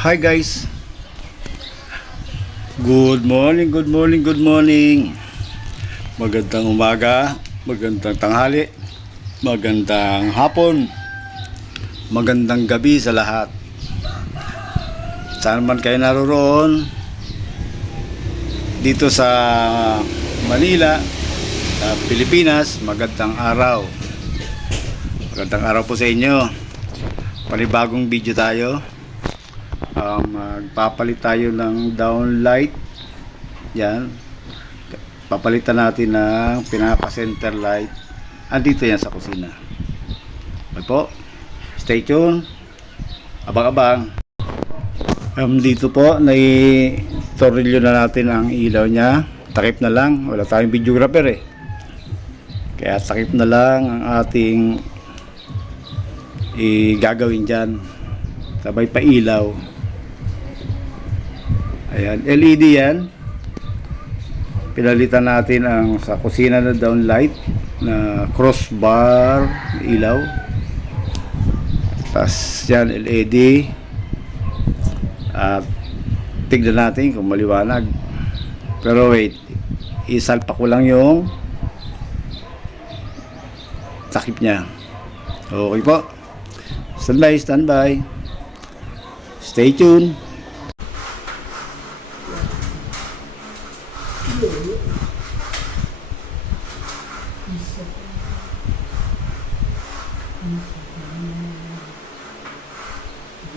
Hi guys. Good morning, good morning, good morning. Magandang umaga, magandang tanghali, magandang hapon, magandang gabi sa lahat. Saan man kayo naroon, dito sa Manila, sa Pilipinas, magandang araw. Magandang araw po sa inyo. Panibagong video tayo. Um, magpapalit tayo ng downlight. Yan. Papalitan natin ng pinaka-center light. Andito yan sa kusina. Okay po. Stay tuned. Abang-abang. Um, dito po, nai-torilyo na natin ang ilaw niya. Takip na lang. Wala tayong videographer eh. Kaya takip na lang ang ating i-gagawin dyan. Sabay pa ilaw. Ayan, LED yan. Pinalitan natin ang sa kusina na downlight na crossbar ilaw. Tapos yan, LED. At tignan natin kung maliwanag. Pero wait, isalpa ko lang yung takip niya. Okay po. Standby, standby. Stay tuned.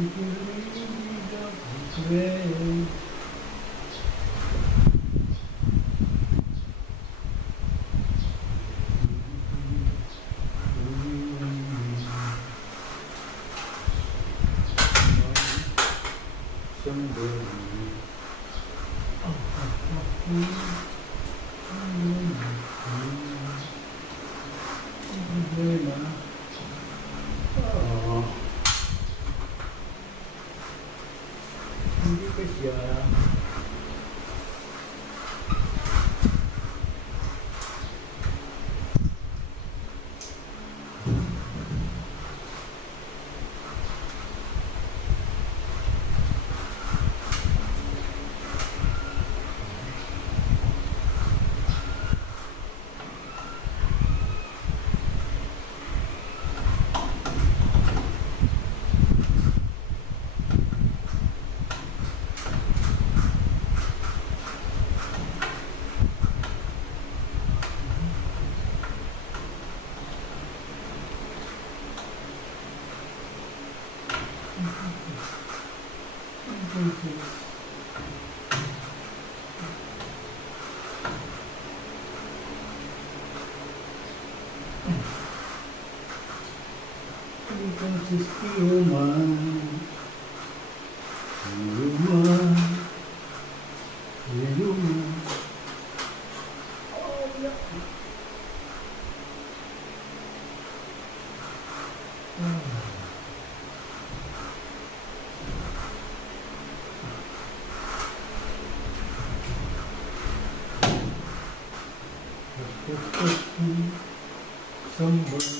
to the Oh, oh, oh, oh. Hindi siya. Just be human, mine. Somebody.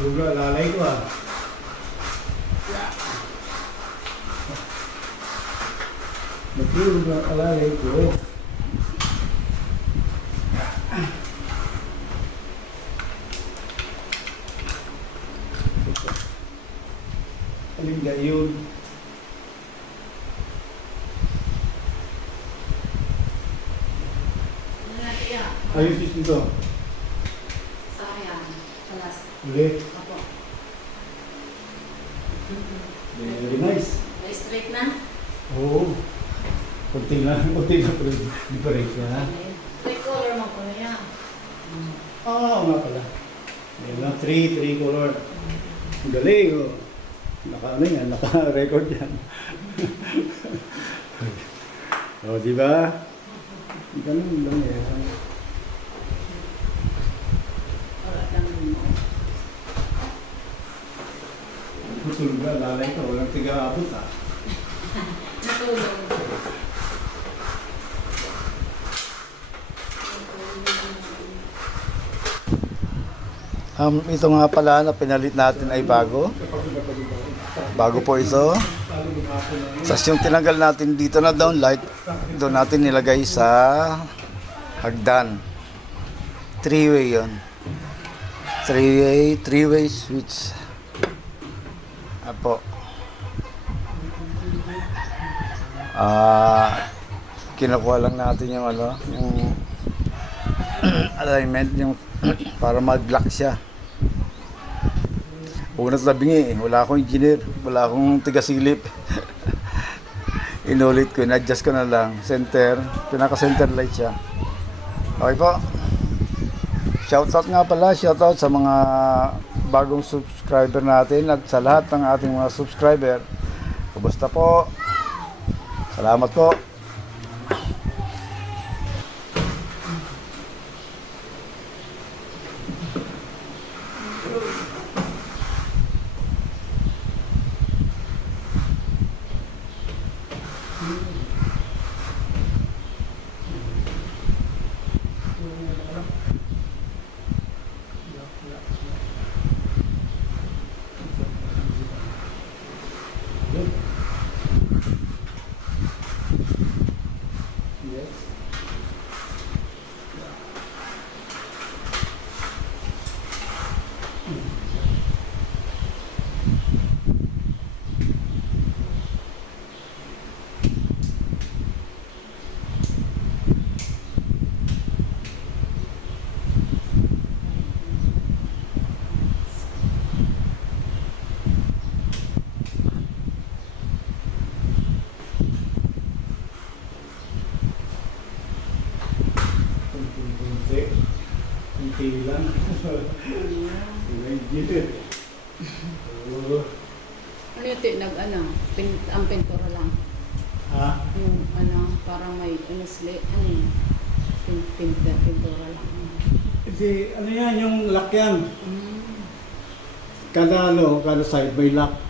Tulog na, lalay ko ah. Natulog na alalay ko. Alin ga yun? Ayun sis dito. Sayang. Alas. Uli. Ako. Very nice. May straight na? Oo. Kunti lang, kunti lang pero difference na. Straight color mo ko niya. Ah, oo nga pala. Yan lang, three, three color. Ang Galing, oh. Naka, ano yan, naka-record yan. oh, di ba? Ganun lang yan. Wala lang mo. Tutulog na, lalay ka, walang tiga-abot ah. Natulog. Um, ito nga pala na pinalit natin ay bago. Bago po ito. Tapos yung tinanggal natin dito na downlight, doon natin nilagay sa hagdan. Three-way yon. Three-way, three-way switch. Apo. Ah, kinukuha lang natin yung ano, yung alignment yung para mag-block siya. Unat labingi eh. Wala akong engineer. Wala akong tigasilip. Inulit ko. In-adjust ko na lang. Center. Pinaka-center light siya. Okay po. Shoutout nga pala. Shoutout sa mga bagong subscriber natin at sa lahat ng ating mga subscriber. Kumusta po? Salamat po. Kunti. Kunti lang. Engineer. Oo. Ano yung ti- nag ano? Pin, ang pintura lang. Ha? Yung ano, parang may ano sli, ano yun? Pin, pin, pintura lang. Kasi ano yan, yung lock yan. Mm. Kada ano, kada side may lock.